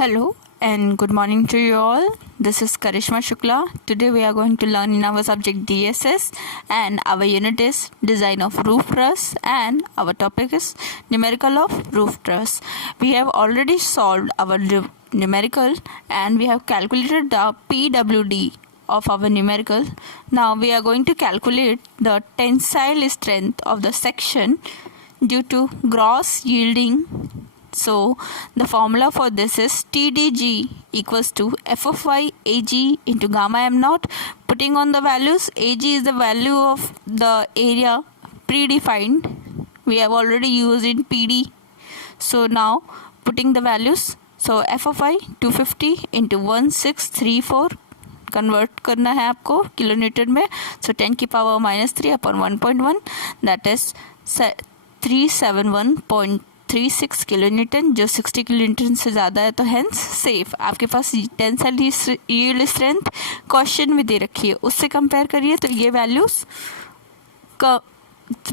Hello and good morning to you all. This is Karishma Shukla. Today we are going to learn in our subject DSS and our unit is Design of Roof Truss and our topic is Numerical of Roof Truss. We have already solved our numerical and we have calculated the PWD of our numerical. Now we are going to calculate the tensile strength of the section due to gross yielding. So the formula for this is TDG equals to F of Y AG into gamma m naught. Putting on the values, AG is the value of the area predefined. We have already used in PD. So now putting the values, so F of Y 250 into 1634 convert करना है आपको kilometre में. सो 10 की power -3 upon 1.1 that is 371.36 kilonewton, जो 60 kilonewton से ज़्यादा है तो हेंस सेफ. आपके पास टेंसाइल यील्ड स्ट्रेंथ क्वेश्चन में दे रखी है, उससे कंपेयर करिए तो ये वैल्यूज़ का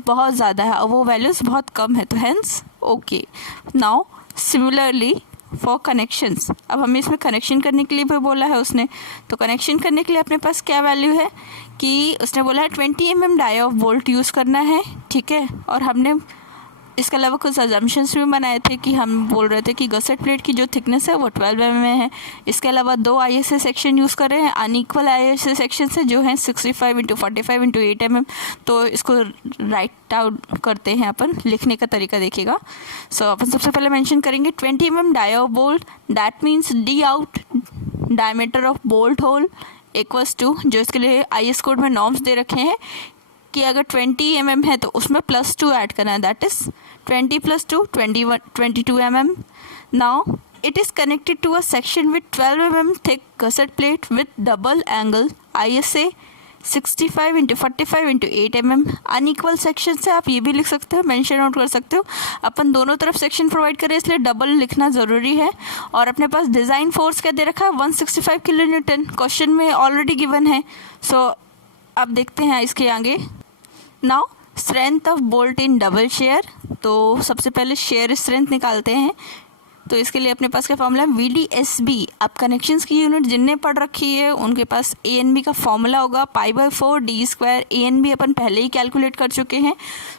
बहुत ज़्यादा है और वो वैल्यूज़ बहुत कम है, तो hence okay. Now similarly for connections, अब हमें इसमें कनेक्शन करने के लिए भी बोला है उसने. तो कनेक्शन करने के लिए अपने पास क्या वैल्यू है कि उसने बोला है 20 mm dia of bolt use करना है, ठीक है. और हमने इसके अलावा कुछ अजम्पशंस भी बनाए थे कि हम बोल रहे थे कि गसेट प्लेट की जो थिकनेस है वो 12 mm है. इसके अलावा 2 ISA सेक्शन यूज़ कर रहे हैं, अनइक्वल ISA सेक्शन से जो है 65 × 45 × 8 mm. तो इसको राइट आउट करते हैं अपन, लिखने का तरीका देखिएगा. सो अपन सबसे पहले मेंशन करेंगे 20 mm dia of bolt, that means D out diameter of bolt hole equals to, जो इसके लिए IS कोड में नॉर्म्स दे रखे हैं कि अगर 20 mm है तो उसमें +2 ऐड करना है, that is 20 + 2 22 mm. Now it is connected to a section with 12 mm thick gusset plate with double angle ISA 65 × 45 × 8 mm. Unequal section से आप ये भी लिख सकते हो, मेंशन आउट कर सकते हो. अपन दोनों तरफ सेक्शन प्रोवाइड करें इसलिए डबल लिखना ज़रूरी है. और अपने पास डिज़ाइन फोर्स क्या दे रखा है 165 किलोन्यूटन, क्वेश्चन में ऑलरेडी गिवन है. सो अब देखते हैं इसके आगे. Now strength of bolt in double share, तो सबसे पहले शेयर स्ट्रेंथ निकालते हैं. तो इसके लिए अपने पास क्या फॉर्मूला है VDSB. अब कनेक्शंस की यूनिट जिनने पढ़ रखी है उनके पास ANB का फॉर्मूला होगा π/4 d². ANB अपन पहले ही कैलकुलेट कर चुके हैं,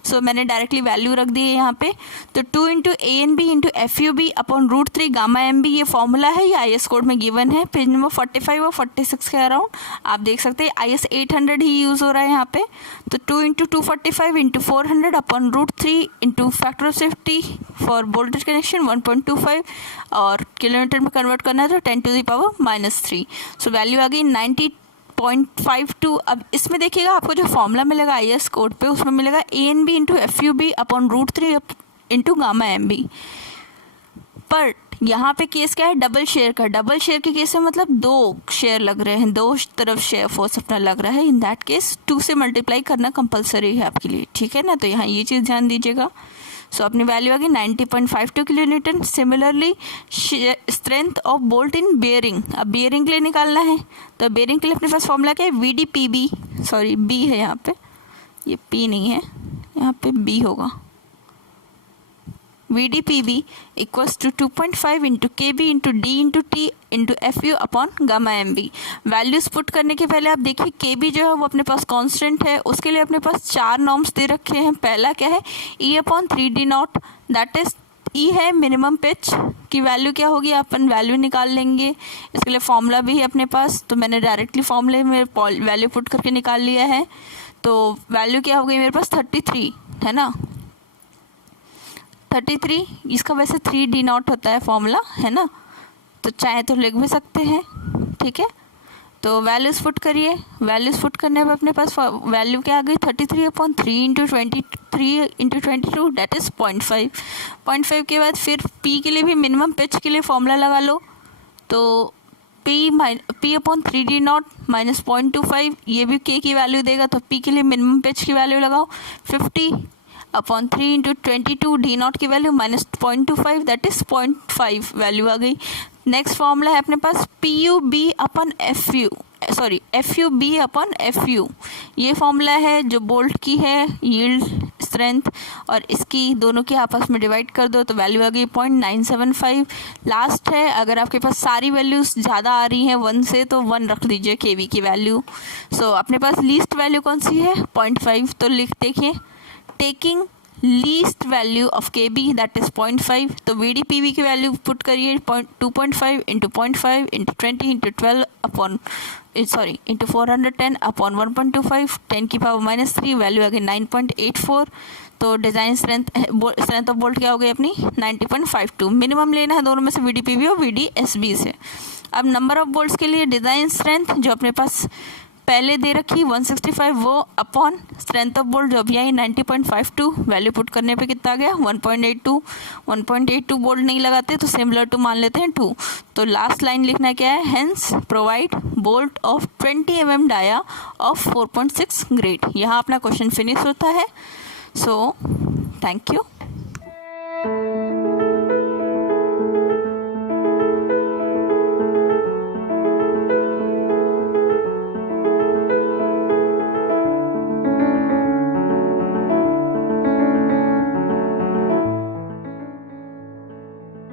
सो मैंने डायरेक्टली वैल्यू रख दी है यहाँ पे. तो 2 × ANB × FUB upon √3 gamma MB ये फॉर्मूला है, ये IS कोड में गिवन है पेज नंबर 45 और 46 के अराउंड. आप देख सकते हैं IS 800 ही यूज़ हो रहा है यहाँ पे. तो 2 × 245 × 400 upon √3 × factor of safety for voltage connection 1.25 और किलोमीटर में कन्वर्ट करना है तो 10⁻³ सो वैल्यू आ गई 90.52. अब इसमें देखिएगा आपको जो फॉर्मूला मिलेगा IS कोड पे, उसमें मिलेगा ANB × FUB upon √3 × gamma MB. पर यहाँ पे केस क्या है डबल शेयर का. डबल शेयर के केस में मतलब 2 शेयर लग रहे हैं, 2 तरफ शेयर फोर्स अपना लग रहा है. इन दैट केस 2 से मल्टीप्लाई करना कंपलसरी है आपके लिए, ठीक है ना. तो यहाँ ये चीज़ ध्यान दीजिएगा. सो अपनी वैल्यू आ गई 90.52 kilonewton. Similarly strength of bolt in bearing, अब बेयरिंग के लिए निकालना है. तो बेयरिंग के लिए अपने पास फॉर्मूला क्या है VDPB, सॉरी B है यहाँ पे, ये P नहीं है, यहाँ पे B होगा. VDPB equals to 2.5 × KB × D × T × FU upon gamma MB. Values put करने के पहले आप देखिए KB जो है वो अपने पास कांस्टेंट है, उसके लिए अपने पास 4 नॉर्म्स दे रखे हैं. पहला क्या है E/3D0, दैट इज E है मिनिमम पिच की वैल्यू क्या होगी अपन वैल्यू निकाल लेंगे. इसके लिए फॉर्मूला भी है अपने पास, तो मैंने डायरेक्टली फॉर्मूले में वैल्यू पुट करके निकाल लिया है. तो वैल्यू क्या हो गई मेरे पास 33 है ना, 33. इसका वैसे 3D0 होता है फॉर्मूला, है ना, तो चाहे तो लिख भी सकते हैं, ठीक है. तो वैल्यूज़ पुट करिए. वैल्यूज़ पुट करने में अपने पास वैल्यू क्या आ गई 33/3 × 23 × 22 दैट इज़ 0.5. 0.5 के बाद फिर P के लिए भी मिनिमम पिच के लिए फॉर्मूला लगा लो. तो P/3D0 - 0.25 ये भी K की वैल्यू देगा, तो P के लिए मिनिमम पिच की वैल्यू लगाओ 50/3 × 22 D0 की वैल्यू -0.25 दैट इज 0.5 वैल्यू आ गई. नेक्स्ट फॉर्मूला है अपने पास FUB/FU, ये फॉर्मूला है जो बोल्ट की है यील्ड स्ट्रेंथ और इसकी दोनों की आपस में डिवाइड कर दो तो वैल्यू आ गई 0.975। लास्ट है, अगर आपके पास सारी वैल्यूज ज़्यादा आ रही हैं 1 से तो 1 रख दीजिए केवी की वैल्यू। सो अपने पास लीस्ट वैल्यू कौन सी है 0.5, तो लिख देखिए taking least value of K B that is 0.5, तो वी डी पी वी की वैल्यू पुट करिए 2.5 into 0.5 into 20 into 12 upon into 410 upon 1.25 10⁻³ value आ गई 9.84। तो डिज़ाइन स्ट्रेंथ ऑफ बोल्ट क्या हो गई अपनी 90.52। मिनिमम लेना है दोनों में से वी डी पी वी और वी डी एस बी से। अब नंबर ऑफ बोल्ट्स के लिए डिज़ाइन स्ट्रेंथ जो अपने पास पहले दे रखी 165 वो अपॉन स्ट्रेंथ ऑफ बोल्ट जो अभी आई 90.52 वैल्यू पुट करने पे कितना आ गया 1.82 बोल्ट नहीं लगाते तो सिमिलर टू मान लेते हैं 2। तो लास्ट लाइन लिखना क्या है, hence provide bolt of 20 mm dia of 4.6 grade. यहाँ अपना क्वेश्चन फिनिश होता है। So thank you.